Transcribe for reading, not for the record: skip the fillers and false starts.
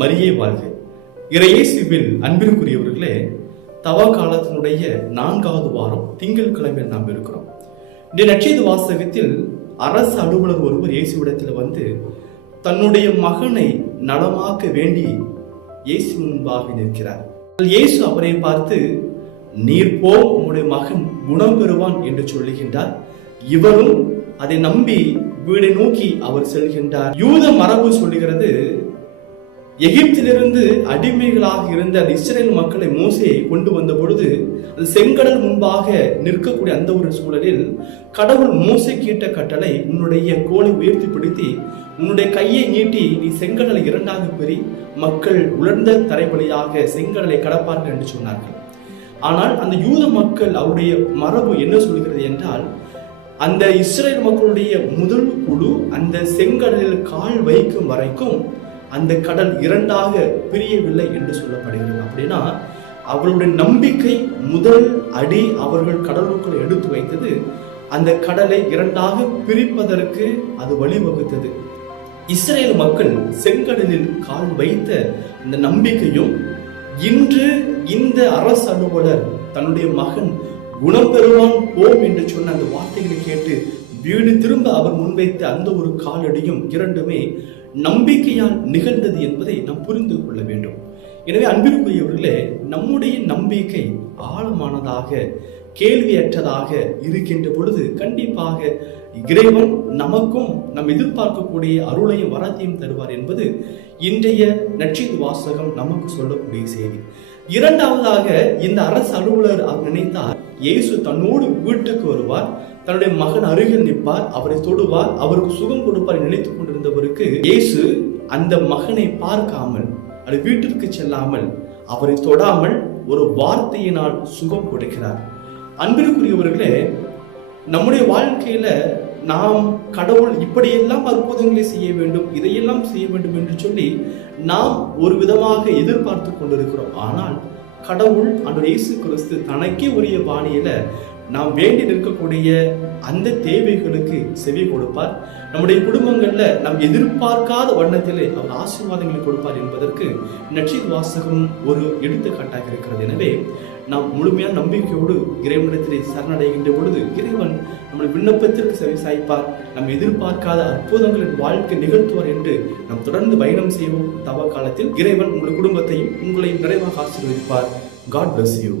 மரியே வாழ்க. இறையேசுவில் அன்பிற்குரியவர்களே, தவ காலத்தினுடைய 4வது வாரம் திங்கட்கிழமையில் நாம் இருக்கிறோம். இந்த நற்செய்தி வாசகத்தில் அரசு அலுவலர் ஒருவர் இயேசுவிடத்தில் வந்து தன்னுடைய மகனை நலமாக்க வேண்டி இயேசு முன்பாக நிற்கிறார். இயேசு அவரை பார்த்து, நீர் போ, உம்முடைய மகன் குணம் பெறுவான் என்று சொல்லுகின்றார். இவரும் அதை நம்பி வீடை நோக்கி அவர் செல்கின்றார். யூத மரபு சொல்லுகிறது, எகிப்திலிருந்து அடிமைகளாக இருந்த அந்த இஸ்ரேல் மக்களை மோசே கொண்டு வந்த பொழுது அது செங்கடல் முன்பாக நிற்கக்கூடிய அந்த ஒரு சூழலில் கடவுள் மோசே கேட்ட கட்டளை, உன்னுடைய கோலை உயர்த்தி பிடித்து உன்னுடைய கையை நீட்டி நீ செங்கடலை 2ஆக பிரி, மக்கள் உலர்ந்த தரைவழியாக செங்கடலை கடப்பார்கள் என்று சொன்னார்கள். ஆனால் அந்த யூத மக்கள் அவருடைய மரபு என்ன சொல்கிறது என்றால், அந்த இஸ்ரேல் மக்களுடைய முதல் குழு அந்த செங்கடலில் கால் வைக்கும் வரைக்கும் அந்த கடல் 2ஆக பிரியவில்லை என்று சொல்லப்படுகிறது. அப்படின்னா அவர்களுடைய நம்பிக்கை முதல் அடி அவர்கள் கடலுக்குள் எடுத்து வைத்தது அந்த கடலை 2ஆக பிரிப்பதற்கு அது வழிவகுத்தது. இஸ்ரேல் மக்கள் செங்கடலில் கால் வைத்த இந்த நம்பிக்கையும் இன்று இந்த அரசு அலுவலர் தன்னுடைய மகன் குணம் பெறுவான் போம் என்று சொன்ன அந்த வார்த்தைகளை கேட்டு வீடு திரும்ப அவர் முன்வைத்த அந்த ஒரு காலடியும் இரண்டுமே நம்பிக்கையால் நிகழ்ந்தது என்பதை நாம் புரிந்து கொள்ள வேண்டும். எனவே அன்பிற்குரியவர்களே, நம்முடைய நம்பிக்கை ஆழமானதாக கேள்வியற்றதாக இருக்கின்ற பொழுது கண்டிப்பாக இறைவன் நமக்கும் நம் எதிர்பார்க்கக்கூடிய அருளையும் வரத்தையும் தருவார் என்பது இன்றைய நற்செய்தி வாசகம் நமக்கு சொல்லக்கூடிய செய்தி. இரண்டாவதாக, இந்த அரசு அலுவலர் அவர் நினைத்தார், இயேசு தன்னோடு வீட்டுக்கு வருவார், தன்னுடைய மகன் அருகில் நிற்பார், அவரை தொடுவார், அவருக்கு சுகம் கொடுப்பார் நினைத்துக் கொண்டிருந்தவருக்கு இயேசு அந்த மகனை பார்க்காமல் அது வீட்டிற்கு செல்லாமல் அவரை தொடாமல் ஒரு வார்த்தையினால் சுகம் கொடுக்கிறார். அன்பிற்குரியவர்களே, நம்முடைய வாழ்க்கையில நாம் கடவுள் இப்படியெல்லாம் அற்புதங்களை செய்ய வேண்டும், இதையெல்லாம் செய்ய வேண்டும் என்று சொல்லி நாம் ஒரு விதமாக எதிர்பார்த்து கொண்டிருக்கிறோம். ஆனால் கடவுள் ஆண்டவர் இயேசு கிறிஸ்து தனக்கே உரிய பாணியில நாம் வேண்டி நிற்கக்கூடிய அந்த தேவைகளுக்கு செவி கொடுப்பார். நம்முடைய குடும்பங்கள்ல நாம் எதிர்பார்க்காத வண்ணத்திலே அவர் ஆசீர்வாதங்களை கொடுப்பார் என்பதற்கு நற்செய்தி வாசகம் ஒரு எடுத்துக்காட்டாக இருக்கிறது. எனவே நாம் முழுமையான நம்பிக்கையோடு இறைவனிடத்திலே சரணடைகின்ற பொழுது இறைவன் நம்முடைய விண்ணப்பத்திற்கு செவி சாய்ப்பார், நாம் எதிர்பார்க்காத அற்புதங்களின் வாழ்க்கை நிகழ்த்துவார் என்று நாம் தொடர்ந்து பயணம் செய்வோம். தவ காலத்தில் இறைவன் உங்கள் குடும்பத்தையும் உங்களையும் நிறைவாக ஆசீர்வதிப்பார். God bless you.